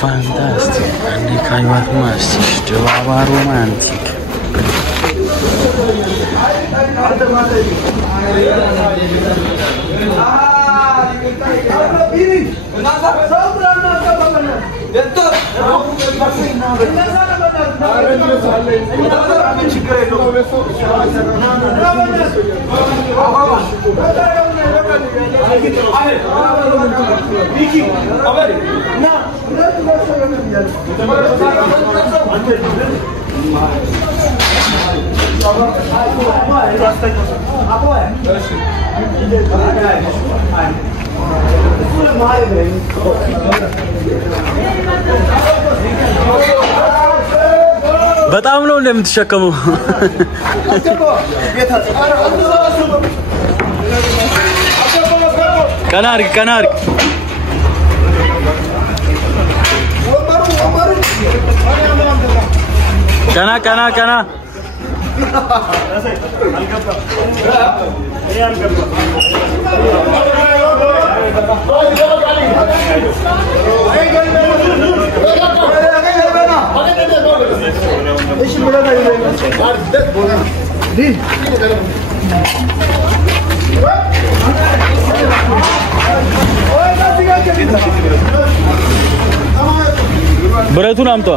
Fantastic. Ani kayuat masih dewa romantik. በጣም ነው እንደምትሸከመው ቀናርክ ቀና ብረቱን አምጣ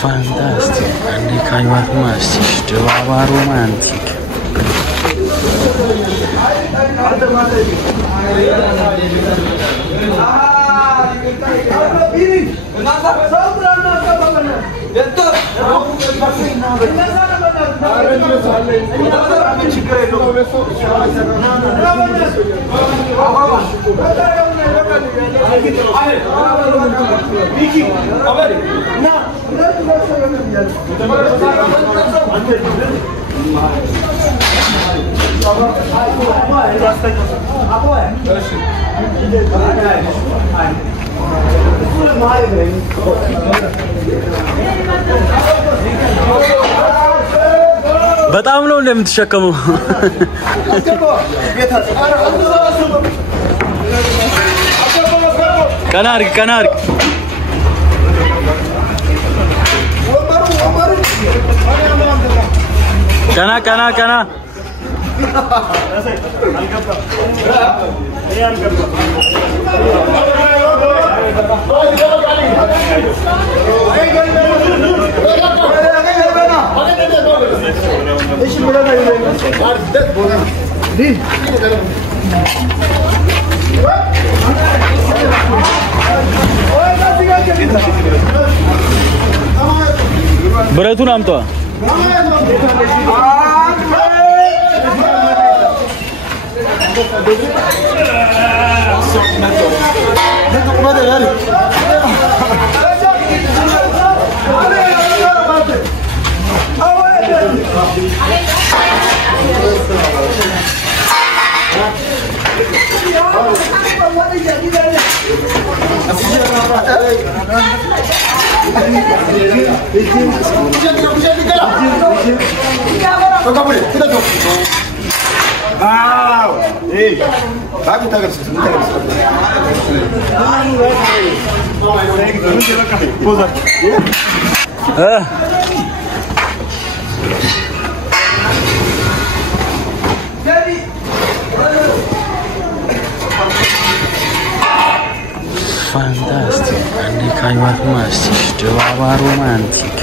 Fantastic. Ani kayuat masih dewa romantik. በጣም ነው እንደምትሸከመው ቀናርክ ቀና ብረቱን አምጣ fantastic. Andi kayuat masih dewa romantik.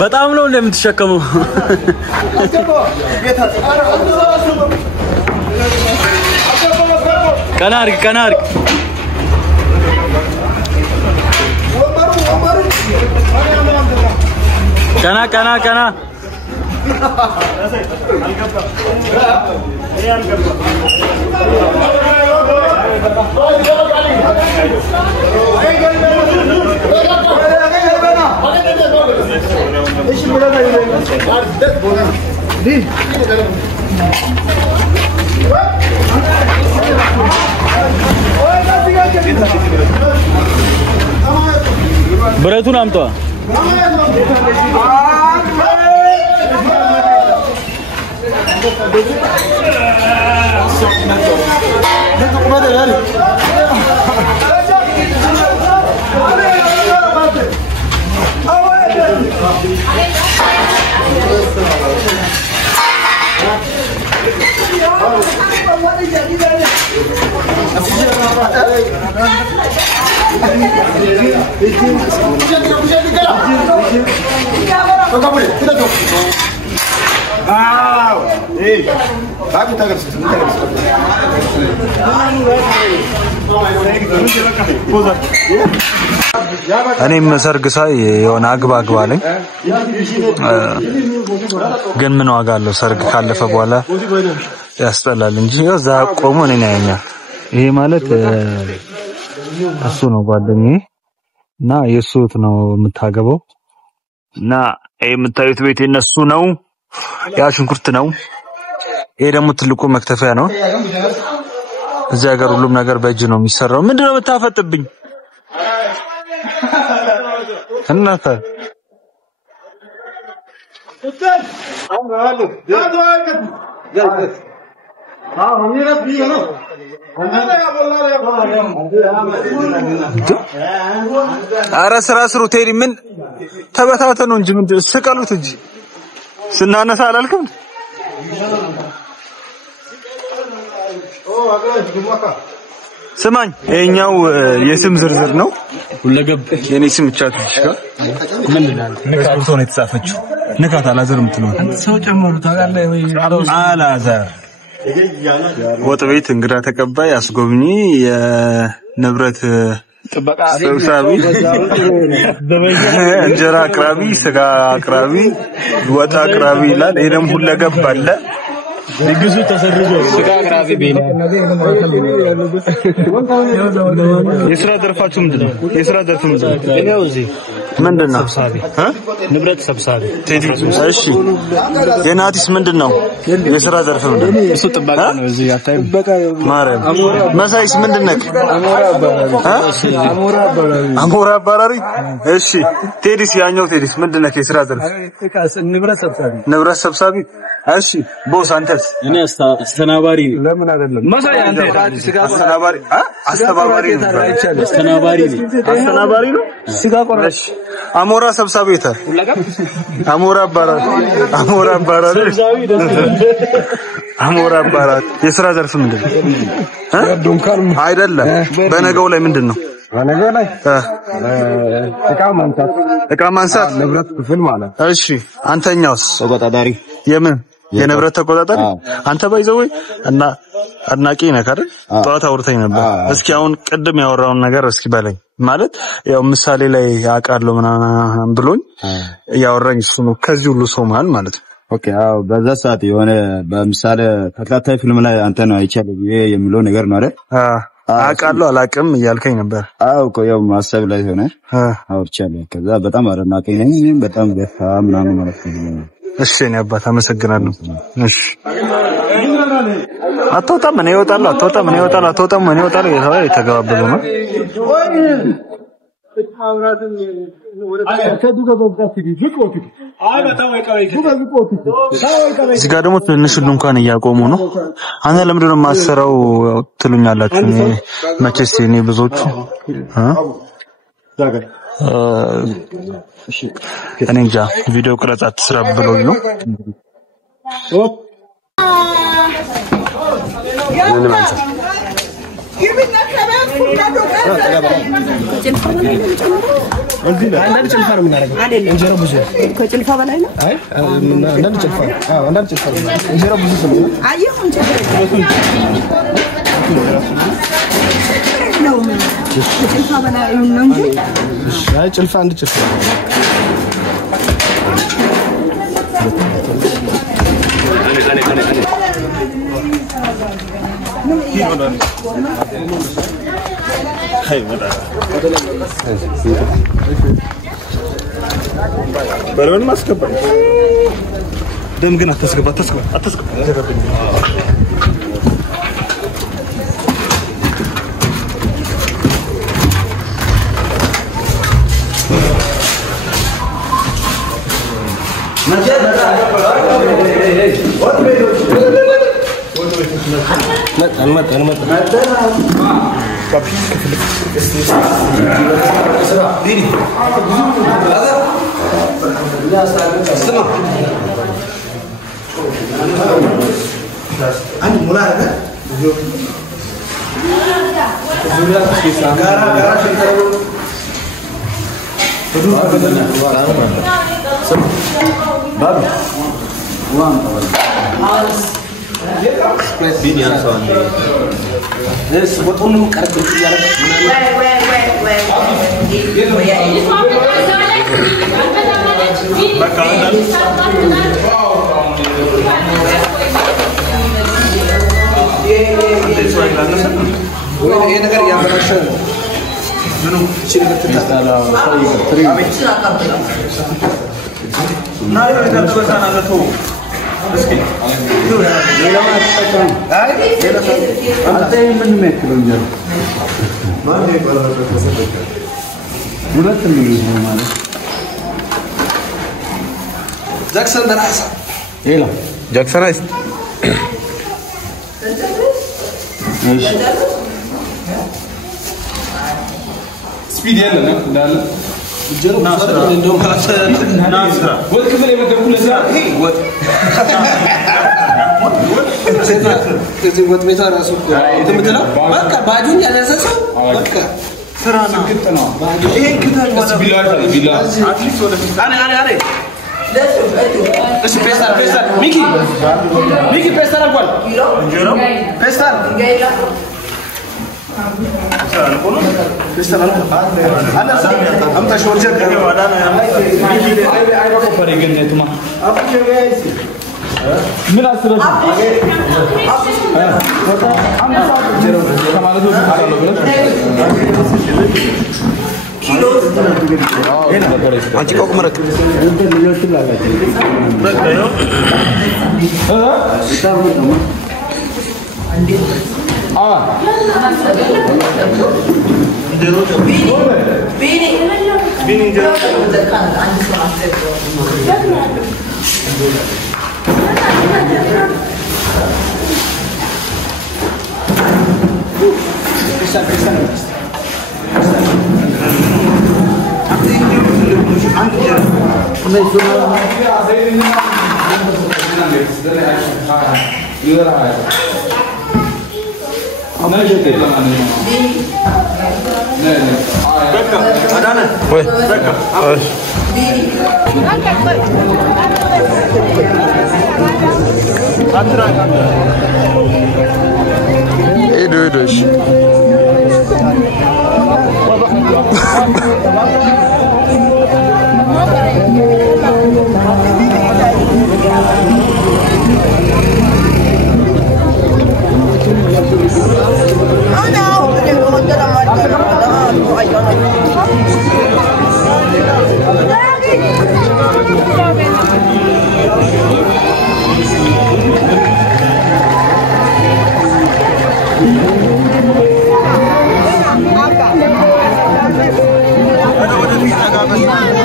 በጣም ነው እንደምትሸከመው ቀናርክ ቀና ብረቱን አምጣ እኔም ሰርግ ሳይ የሆነ አግባግባ ላይ ግን ምን ዋጋ አለው ሰርግ ካለፈ በኋላ ያስጠላል እንጂ እዛ ቆሞ እኔን ያየኛል። ይሄ ማለት እሱ ነው ጓደኛዬ እና የሱት ነው የምታገበው እና ይሄ የምታዩት ቤት የነሱ ነው። ያ ሽንኩርት ነው። ይሄ ደግሞ ትልቁ መክተፊያ ነው። እዚህ ሀገር ሁሉም ነገር በእጅ ነው የሚሰራው። ምንድነው የምታፈጥብኝ? እናታ አረ ስራ ስሩ ቴሪ ምን ተበታተኑ እንጂ ምን ስቀሉት እንጂ ስናነሳ አላልኩም። ስማኝ ይሄኛው የስም ዝርዝር ነው ሁለገብ የኔ ስም ቻት ይችላል። ምን ይላል? ንካቶ ነው የተጻፈችው። ንካት አላዘር የምትለው ሰው ጨምሩ ታጋለ ወይ አላዘር ወጥ ቤት እንግዳ ተቀባይ አስጎብኚ የንብረት ጥበቃ ሰብሳቢ እንጀራ አቅራቢ ስጋ አቅራቢ ወጥ አቅራቢ ይላል። ይሄ ደግሞ ሁለገብ አለ። ድግሱ ተሰርዞ ስጋ አቅራቢ ቤት የስራ ዘርፋችሁ ምንድነው? የስራ ዘርፍ ምንድነው? እኔው እዚህ ምንድነው? ሰብሳቢ ንብረት ሰብሳቢ ቴዲ። እሺ የናቲስ ምንድነው? የስራ ዘርፍ ምንድነው? እሱ ጥበቃ ነው። እዚህ አታይ ጥበቃ ማረም መሳይስ ምንድነው? አሞራ አባራሪ። እሺ ቴዲስ ያኛው ቴዲስ ምንድነው? የስራ ዘርፍ ንብረት ሰብሳቢ። እሺ ቦስ አንተስ? እኔ አስተናባሪ። ለምን አይደለም መሳይ አንተ አስተናባሪ አስተባባሪ አስተናባሪ ነው። ስጋ ቆራሽ አሞራ ሰብሳቢ የተ አሞራ አባራሪ የስራ ዘርፍ ምንድነው? አይደለም በነገው ላይ ምንድነው? በነገው ላይ እቃ ማንሳት ንብረት ክፍል ማለት። እሺ አንተኛውስ? ተቆጣጣሪ። የምን የንብረት ተቆጣጣሪ? አንተ ባይዘው እና አድናቂ ነህ አይደል? ጧት አውርተኝ ነበር። እስኪ አሁን ቅድም ያወራውን ነገር እስኪ በለኝ። ማለት ያው ምሳሌ ላይ ያቃለው ምናምን ብሎኝ ያወራኝ እሱ ነው ከዚህ ሁሉ ሰው መሃል ማለት ነው። ኦኬ አው በዛ ሰዓት የሆነ በምሳሌ ተከታታይ ፊልም ላይ አንተ ነው አይቻለሁ የሚለው ነገር ነው አይደል? አቃለው አላቅም እያልከኝ ነበር እኮ ያው ማሰብ ላይ ሆነ አውርቻለሁ ከዛ በጣም አረናቀኝ ነኝ በጣም በጣም ማለት ነው እሺ እኔ አባት አመሰግናለሁ እሺ አትወጣም እኔ እወጣለሁ አትወጣም እኔ እወጣለሁ አትወጣም እኔ እወጣለሁ የተገባበሉ ነው እዚህ ጋር ደግሞ ትንሽ ድንኳን እያቆሙ ነው አንተ ለምንድን ነው ማሰራው ትሉኛላችሁ መቼስ እኔ ብዙዎች እኔ እንጃ ቪዲዮ ቅረጻ አትስራ ብሎኝ ነው ምን ማለት አንዳንድ ጭልፋ ነው የምናደርገው እንጀራ ብዙ ከጭልፋ በላይ ነው አይ አንዳንድ ጭልፋ አንዳንድ ጭልፋ እንጀራ ብዙ ስለሆነ አይሁን ነው ጭልፋ በላይ ነው እንጂ አይ ጭልፋ አንድ ጭልፋ هاي ولا برون ما اسكبر دم قنا تسكب المت Spread bini asal ni. Sebetulnya mau kerja kerja. Ini negara yang berasal. Minum ciri kita. Nah, ini kan tulisan ada tu. Meski. Lela macam. Ay, lela macam. Ante mana mekelonjar. Mana kalau terus. Mulut ni mana? Jackson darasa. Lela. Jackson is. Speed ya lah, dah. جرب ناصر عندهم ناصر والكمل يبقى كل ساعه هي وات سيدنا كذي وات ميتا راسو انت مثلا بقى بعدين على اساسه بقى سرانا كتنا بعدين ايه كده بالله انا بس بيستر ميكي بيستر اول جرب بيستر بيستر انا انت شو وجهك انا فريقين انتما من اسرع Anci kau kemarin? Bini Oh no!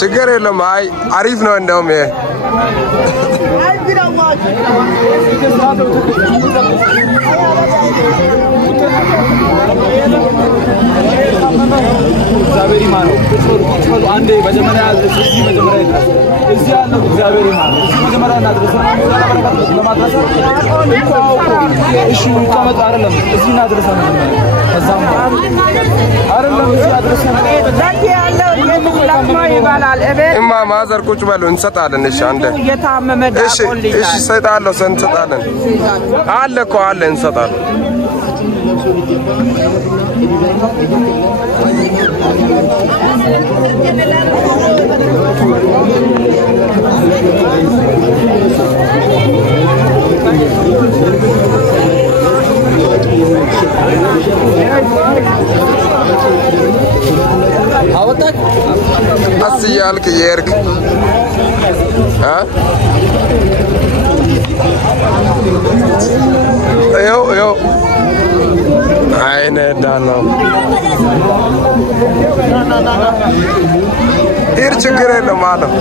ችግር የለም አይ አሪፍ ነው እንደውም ይሄ እግዚአብሔር ይማረው ቁጥሩ አንዴ መጀመሪያ እዚህ መጀመሪያ እዚህ ያለው እግዚአብሔር ይማረው እዚህ መጀመሪያ እናድርሰና ለማድረስ እሺ እንቀመጥ አይደለም እዚህ እናድርሰና ከዛም አይደለም እዚህ አድርሰና ዛት ያለው የምትላክማ ይባላል እማ ማዘር ቁጭ በሉ እንሰጣለን እሺ አንዴ የታመመ ዳቆል ይላል እሺ ሰይጣለው እንሰጣለን አለ እኮ አለ እንሰጣለን አወጣክ አስያልክ የርክ yo አይነ ዳናው ይር ችግር የለም ማለት